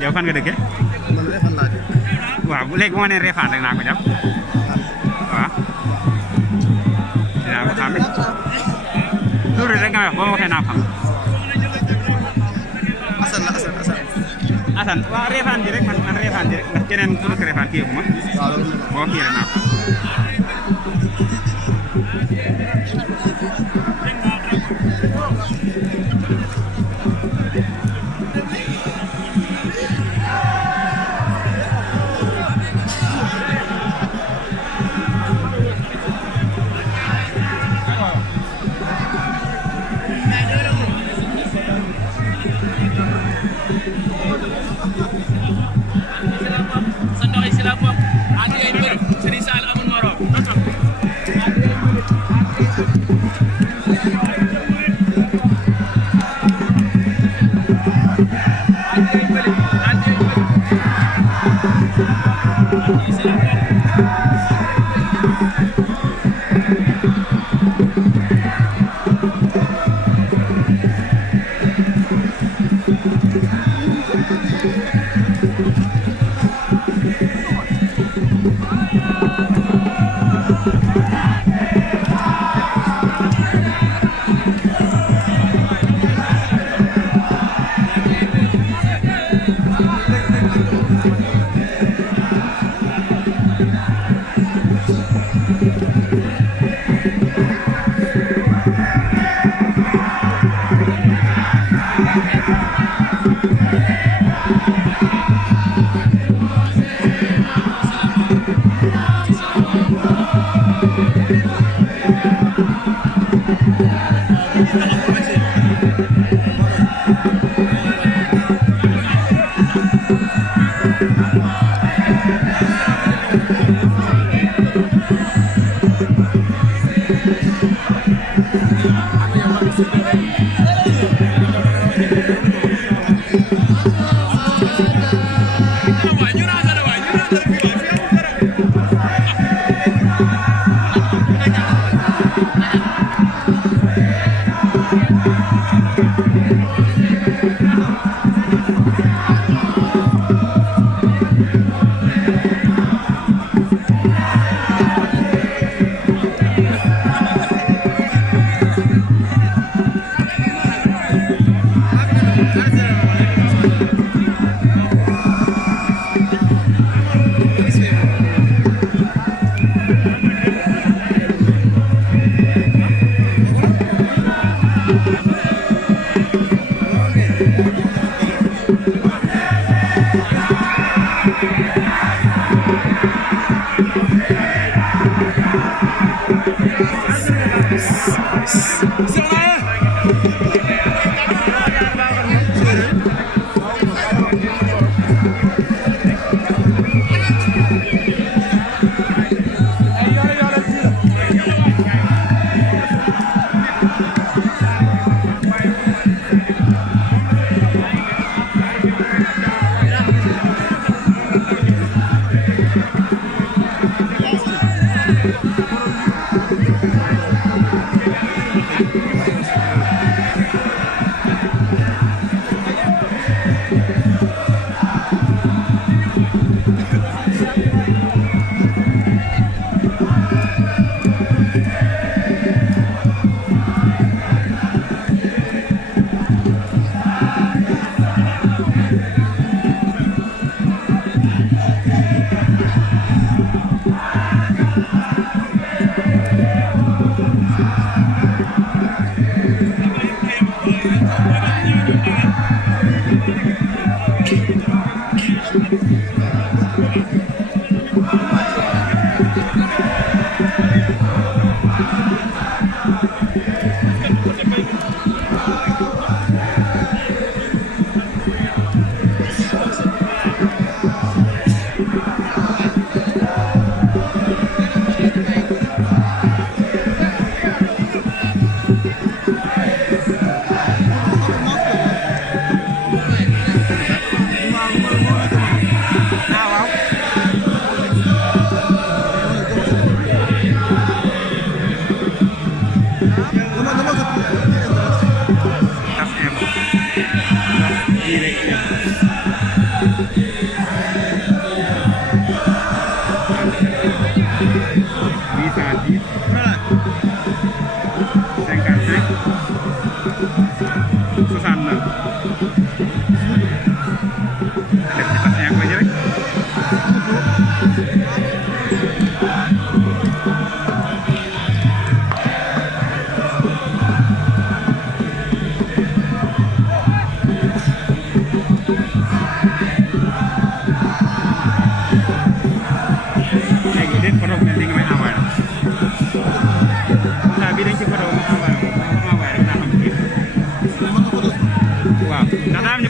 yow fan nga dëkkee. waaw léegi bu ma nee Réfane rek naa ko jàpp. waaw. dinaa ko xam ne. tur bi rek nga wax boo ma waxee naa ko xam. Assane waaw Réfane bi rek man Réfane bi rek ndax keneen ku nekk Réfane kii ma. boo kii rek naa ko.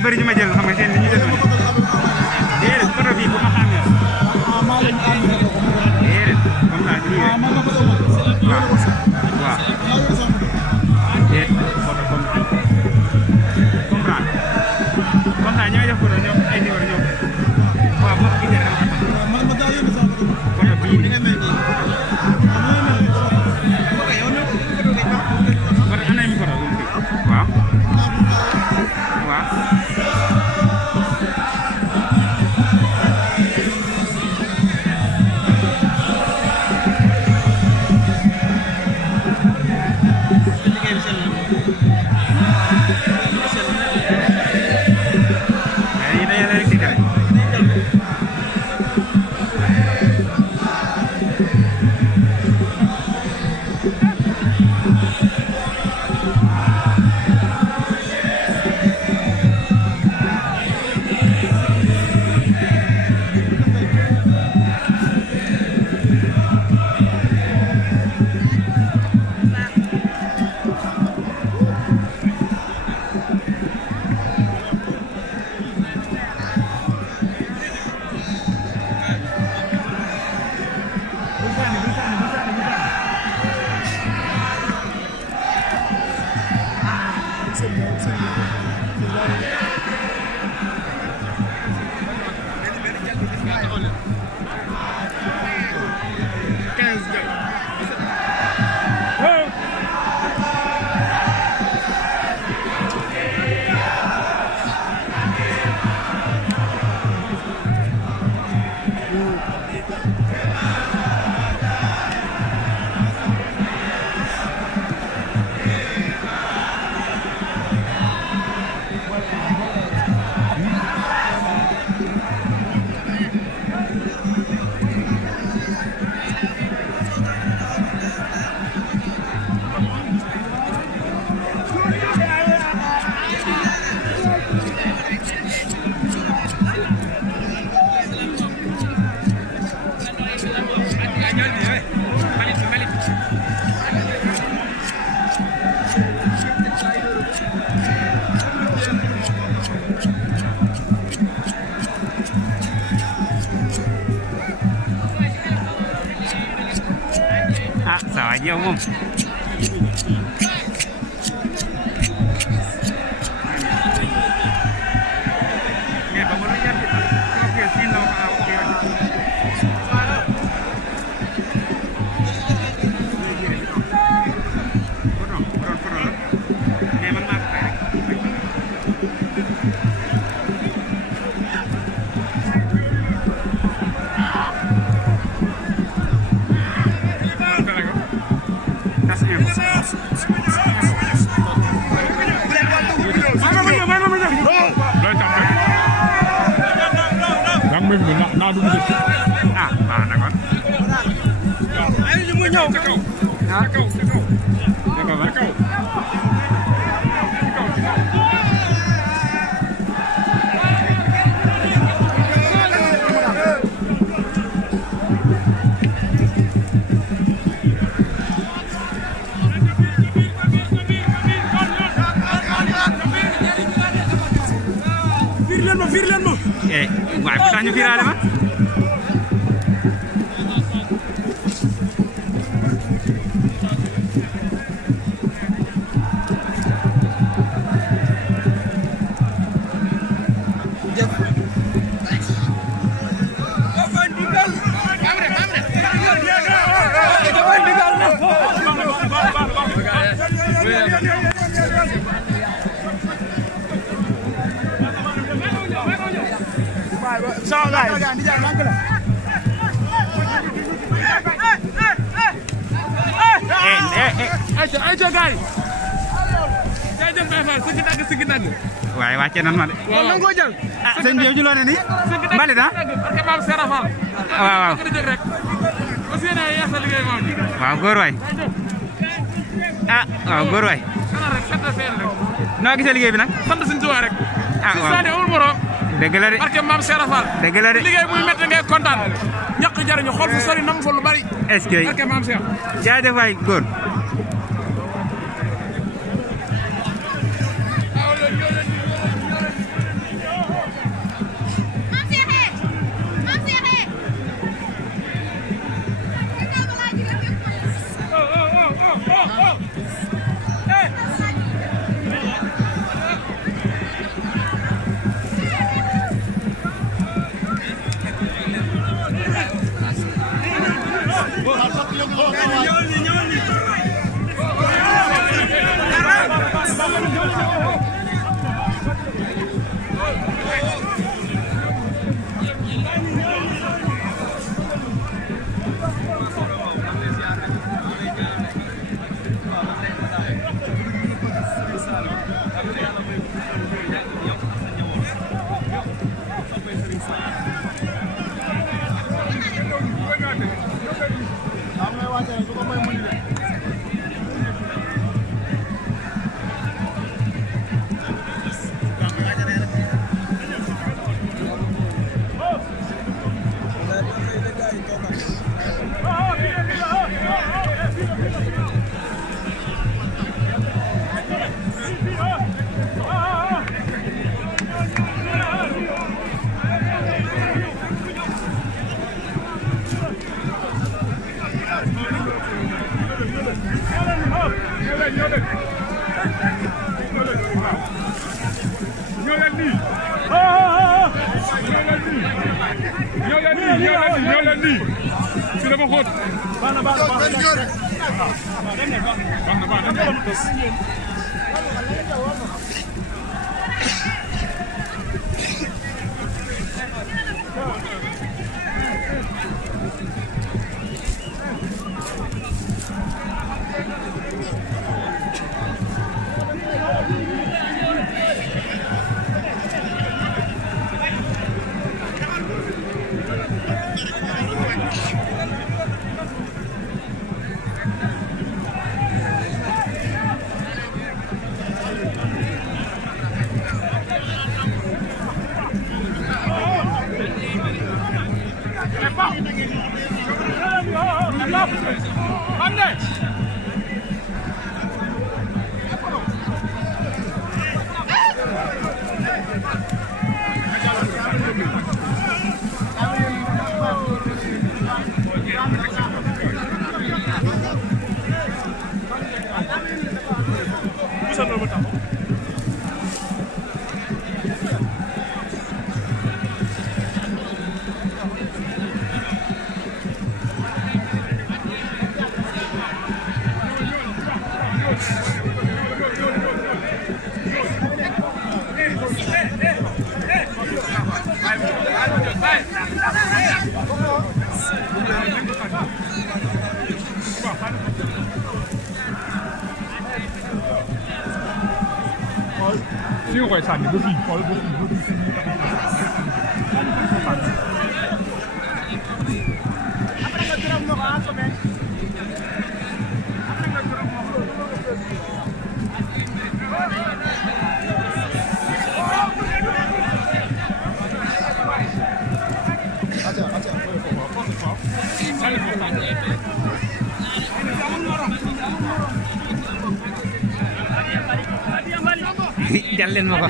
bëri ñu ma jël xam nga seen li ñu def déedéet photo bi bu ma xamee déedéet comme ça di waaw waaw déet photo comme comprendre comme ça ñooy def photo ñoom ay numéro ñoom waaw boo ko gisee dama photo bii ni nga mel nii ana mi photo waaw waaw sao aja umum naa dugg ci ah baax na kon ay ñu mu ñëw ca kaw ca kaw ca kaw ca kaw ca kaw fiir leen ma eh waaye bu tax ñu fiiraale ma Sao guys? Ayo guys. Jangan bayar, sedikit lagi. waaye wàcce nan ma de. Waaw ko jël. ah sëñ bi yow ci loo ne nii. mbalit ah. Parce que maam Serap Fall. waaw waaw. Aussi ne yeesal liggéey moom. waaw góor waay. ah waaw góor waay. Xanaa rek sant seen rek. noo gisee liggéey bi nag. sant suñu Tuubaa rek. ah waaw Sane amul morom. dëgg la de. Parce que maam Serap Fall. dëgg la de. liggéey muy métti ngay kontaan. ñàkk jariñu xool fu sori nam fa lu bari. est-ce que. Parce que maam Serap. jaajëf waay góor. fi nga koy sànni ba fii xool ba fii ba fii. jàll leen ma ko.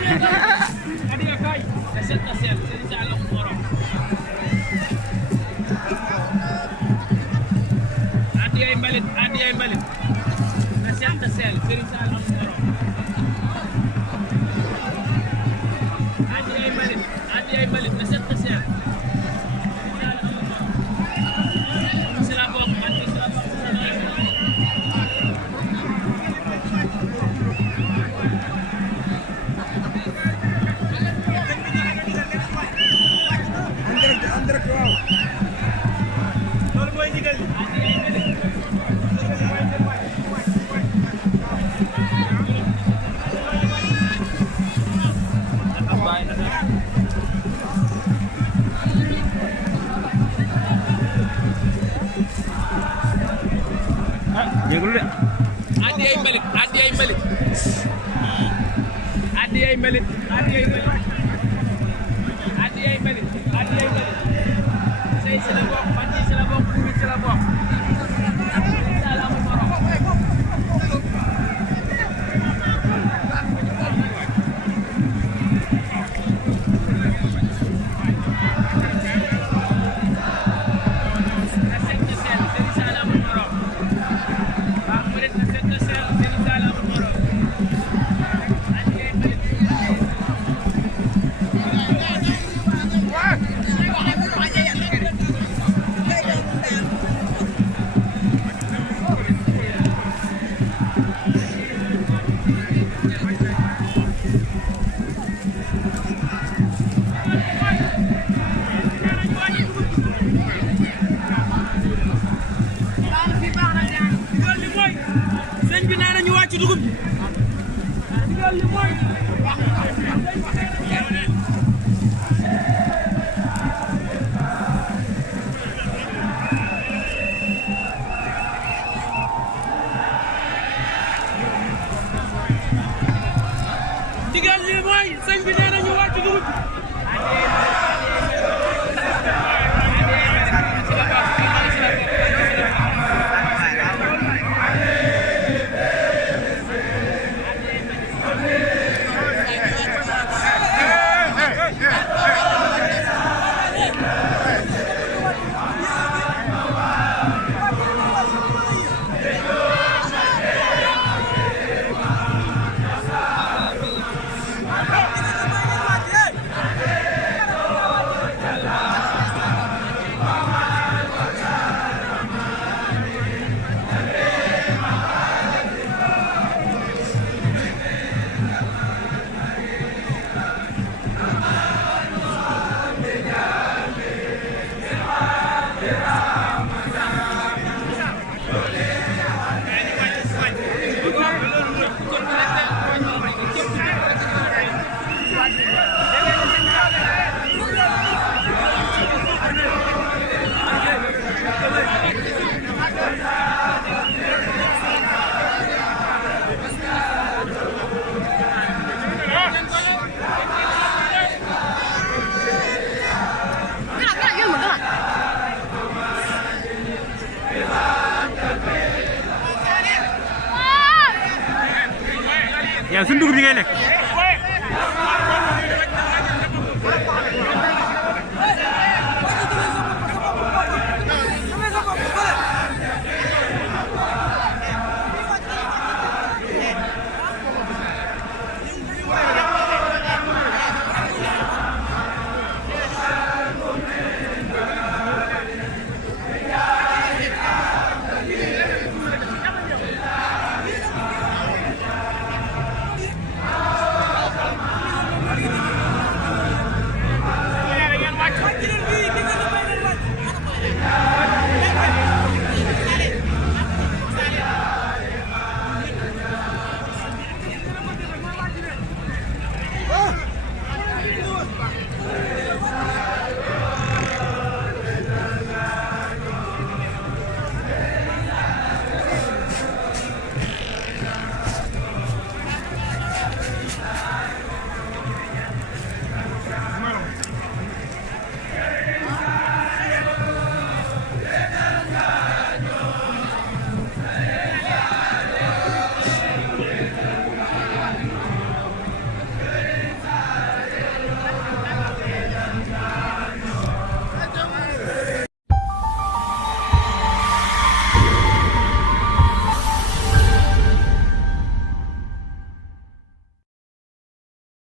Jégalu de. Adiyay mbalit adiyay mbalit adiyay mbalit adiyay mbalit adiyay mbalit adiyay mbalit say si la bokk man si la bokk pour si la bokk digal li mooy sëñ bi nee na ñu wàcc dugub yaa suñu dugub yi ngay lekk